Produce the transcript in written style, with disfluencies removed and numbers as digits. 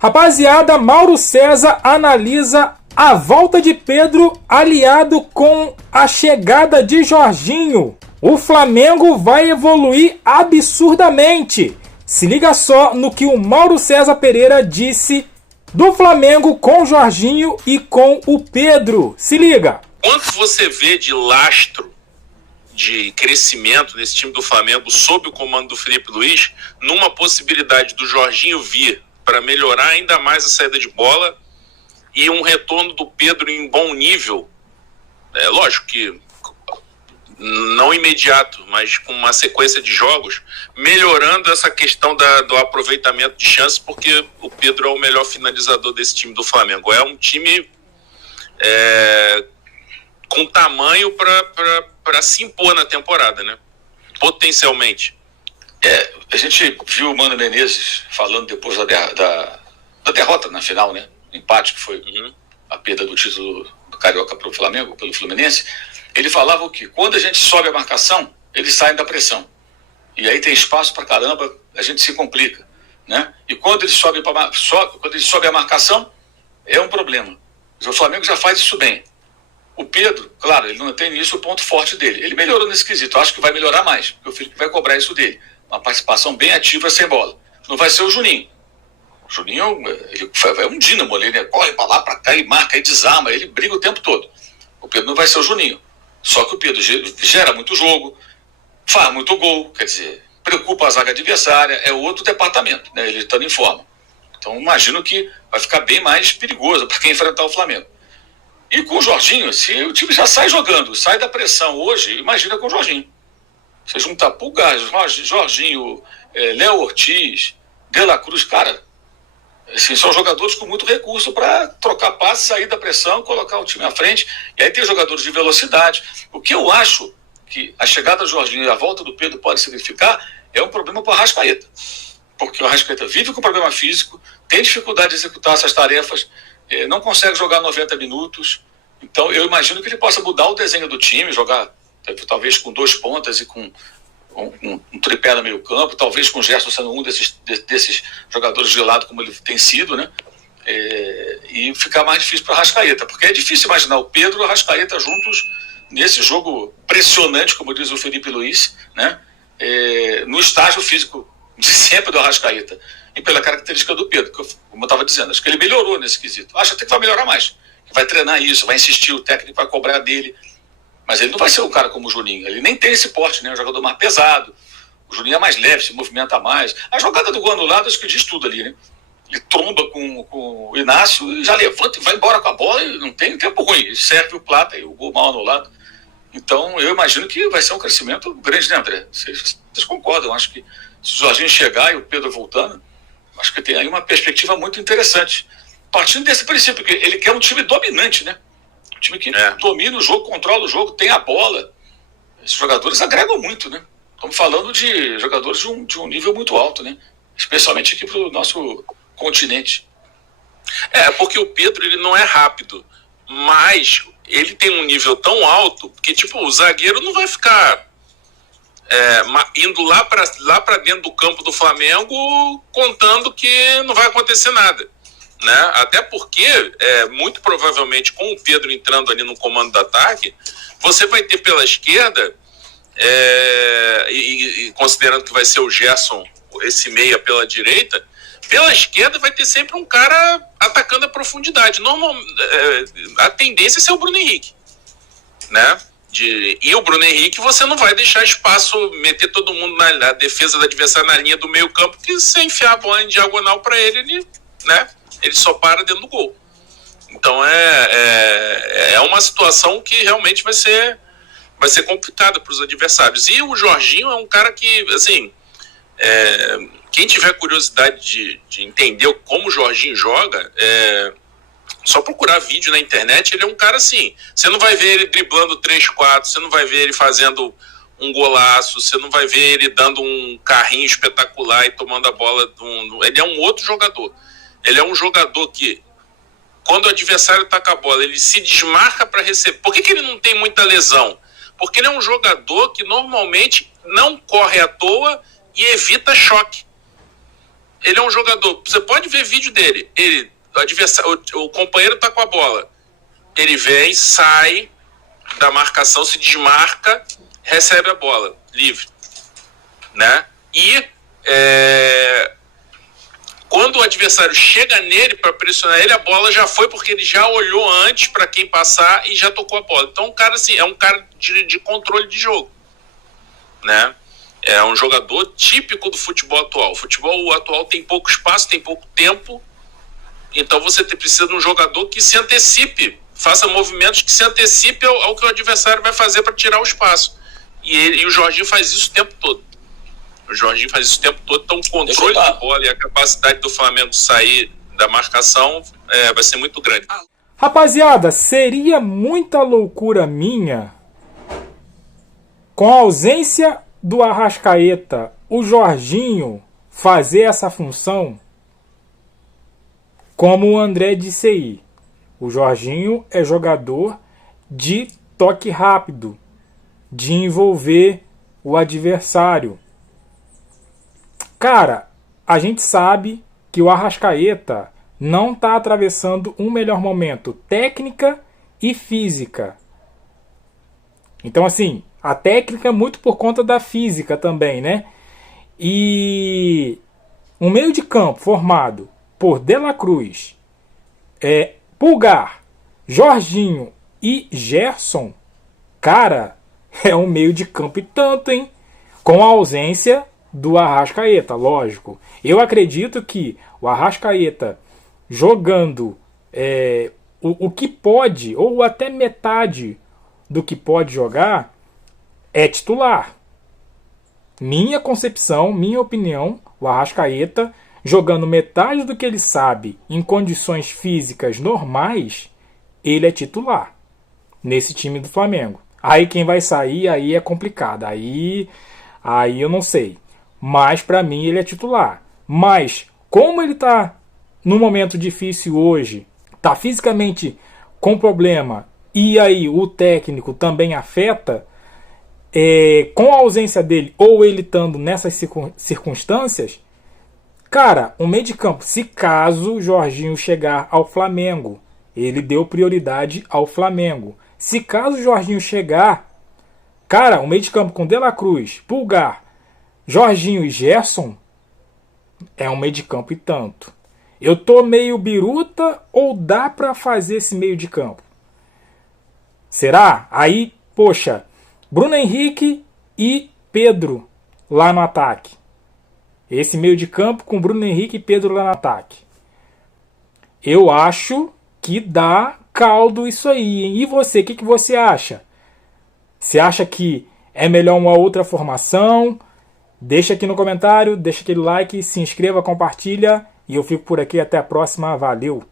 Rapaziada, Mauro César analisa a volta de Pedro aliado com a chegada de Jorginho. O Flamengo vai evoluir absurdamente. Se liga só no que o Mauro César Pereira disse do Flamengo com o Jorginho e com o Pedro. Se liga. Quanto você vê de lastro de crescimento nesse time do Flamengo sob o comando do Felipe Luiz, numa possibilidade do Jorginho vir para melhorar ainda mais a saída de bola e um retorno do Pedro em bom nível. É lógico que não imediato, mas com uma sequência de jogos, melhorando essa questão do aproveitamento de chances, porque o Pedro é o melhor finalizador desse time do Flamengo. É um time com tamanho para se impor na temporada, né? Potencialmente. A gente viu o Mano Menezes falando depois da derrota na final, né? O empate que foi a perda do título do Carioca para o Flamengo, pelo Fluminense. Ele falava que quando a gente sobe a marcação, eles saem da pressão. E aí tem espaço para caramba, a gente se complica, né? E quando eles sobem a marcação, é um problema. O Flamengo já faz isso bem. O Pedro, claro, ele não tem nisso o ponto forte dele. Ele melhorou nesse quesito, eu acho que vai melhorar mais, porque o Felipe vai cobrar isso dele. Uma participação bem ativa sem bola. Não vai ser o Juninho. O Juninho é um dínamo, ele corre para lá, para cá, ele marca, ele desarma, ele briga o tempo todo. O Pedro não vai ser o Juninho. Só que o Pedro gera muito jogo, faz muito gol, quer dizer, preocupa a zaga adversária, é outro departamento, né? Ele estando em forma. Então imagino que vai ficar bem mais perigoso para quem enfrentar o Flamengo. E com o Jorginho, se o time já sai jogando, sai da pressão hoje, imagina com o Jorginho. Você juntar Pulgar, Jorginho, Léo Ortiz, De La Cruz, cara, assim, são jogadores com muito recurso para trocar passes, sair da pressão, colocar o time à frente. E aí tem jogadores de velocidade. O que eu acho que a chegada do Jorginho e a volta do Pedro pode significar é um problema para o Arrascaeta. Porque o Arrascaeta vive com problema físico, tem dificuldade de executar essas tarefas, não consegue jogar 90 minutos. Então eu imagino que ele possa mudar o desenho do time, jogar talvez com 2 pontas e com um tripé no meio campo, talvez com o Gerson sendo um desses jogadores de lado como ele tem sido, né? E ficar mais difícil para o Arrascaeta, porque é difícil imaginar o Pedro e o Arrascaeta juntos nesse jogo pressionante, como diz o Felipe Luiz, né? No estágio físico de sempre do Arrascaeta e pela característica do Pedro, como eu estava dizendo, acho que ele melhorou nesse quesito, acho até que vai melhorar mais, vai treinar isso, vai insistir, o técnico vai cobrar dele. Mas ele não vai ser um cara como o Juninho. Ele nem tem esse porte, né? Um jogador mais pesado. O Juninho é mais leve, se movimenta mais. A jogada do gol anulado, acho que diz tudo ali, né? Ele tromba com o Inácio e já levanta e vai embora com a bola e não tem tempo ruim. Ele serve o Plata e o gol mal anulado. Então, eu imagino que vai ser um crescimento grande, né, André? Vocês concordam? Acho que se o Jorginho chegar e o Pedro voltando, acho que tem aí uma perspectiva muito interessante. Partindo desse princípio, que ele quer um time dominante, né? Um time que domina o jogo, controla o jogo, tem a bola. Esses jogadores agregam muito, né? Estamos falando de jogadores de um nível muito alto, né? Especialmente aqui para o nosso continente. Porque o Pedro ele não é rápido, mas ele tem um nível tão alto que tipo, o zagueiro não vai ficar indo lá para dentro do campo do Flamengo contando que não vai acontecer nada. Né? Até porque, muito provavelmente, com o Pedro entrando ali no comando do ataque, você vai ter pela esquerda, e considerando que vai ser o Gerson, esse meia pela direita, pela esquerda vai ter sempre um cara atacando a profundidade. A tendência é ser o Bruno Henrique. Né? E o Bruno Henrique, você não vai deixar espaço, meter todo mundo na defesa do adversário na linha do meio campo, que se enfiar a bola em diagonal para ele, né? Ele só para dentro do gol. Então é uma situação que realmente vai ser complicada para os adversários. E o Jorginho é um cara que, assim, quem tiver curiosidade de entender como o Jorginho joga, só procurar vídeo na internet. Ele é um cara assim, você não vai ver ele driblando 3-4, você não vai ver ele fazendo um golaço, você não vai ver ele dando um carrinho espetacular e tomando a bola. Ele é um outro jogador. Ele é um jogador que, quando o adversário taca a bola, ele se desmarca para receber. Por que ele não tem muita lesão? Porque ele é um jogador que normalmente não corre à toa e evita choque. Ele é um jogador, você pode ver vídeo dele, o companheiro tá com a bola, ele vem, sai da marcação, se desmarca, recebe a bola, livre, né? E quando o adversário chega nele para pressionar ele, a bola já foi porque ele já olhou antes para quem passar e já tocou a bola. Então, o cara assim, é um cara de controle de jogo, né? É um jogador típico do futebol atual. O futebol atual tem pouco espaço, tem pouco tempo, então você precisa de um jogador que se antecipe, faça movimentos que se antecipe ao que o adversário vai fazer para tirar o espaço. E o Jorginho faz isso o tempo todo. Então o controle de bola e a capacidade do Flamengo sair da marcação vai ser muito grande. Rapaziada, seria muita loucura minha, com a ausência do Arrascaeta, o Jorginho fazer essa função? Como o André disse aí, o Jorginho é jogador de toque rápido, de envolver o adversário. Cara, a gente sabe que o Arrascaeta não está atravessando um melhor momento técnica e física. Então, assim, a técnica é muito por conta da física também, né? E um meio de campo formado por De La Cruz, Pulgar, Jorginho e Gerson, cara, é um meio de campo e tanto, hein? Com a ausência do Arrascaeta, lógico. Eu acredito que o Arrascaeta jogando o que pode, ou até metade do que pode jogar, é titular. Minha concepção, minha opinião, o Arrascaeta jogando metade do que ele sabe em condições físicas normais, ele é titular nesse time do Flamengo. Aí quem vai sair, aí é complicado. Aí eu não sei. Mas para mim ele é titular. Mas como ele está num momento difícil hoje, está fisicamente com problema, e aí o técnico também afeta, com a ausência dele, ou ele estando nessas circunstâncias, cara, o meio de campo, se caso o Jorginho chegar ao Flamengo, ele deu prioridade ao Flamengo. Se caso o Jorginho chegar, cara, o meio de campo com De La Cruz, Pulgar, Jorginho e Gerson é um meio de campo e tanto. Eu tô meio biruta ou dá pra fazer esse meio de campo? Será? Aí, poxa, Bruno Henrique e Pedro lá no ataque. Esse meio de campo com Bruno Henrique e Pedro lá no ataque. Eu acho que dá caldo isso aí, hein? E você, o que você acha? Você acha que é melhor uma outra formação? Deixa aqui no comentário, deixa aquele like, se inscreva, compartilha. E eu fico por aqui, até a próxima. Valeu!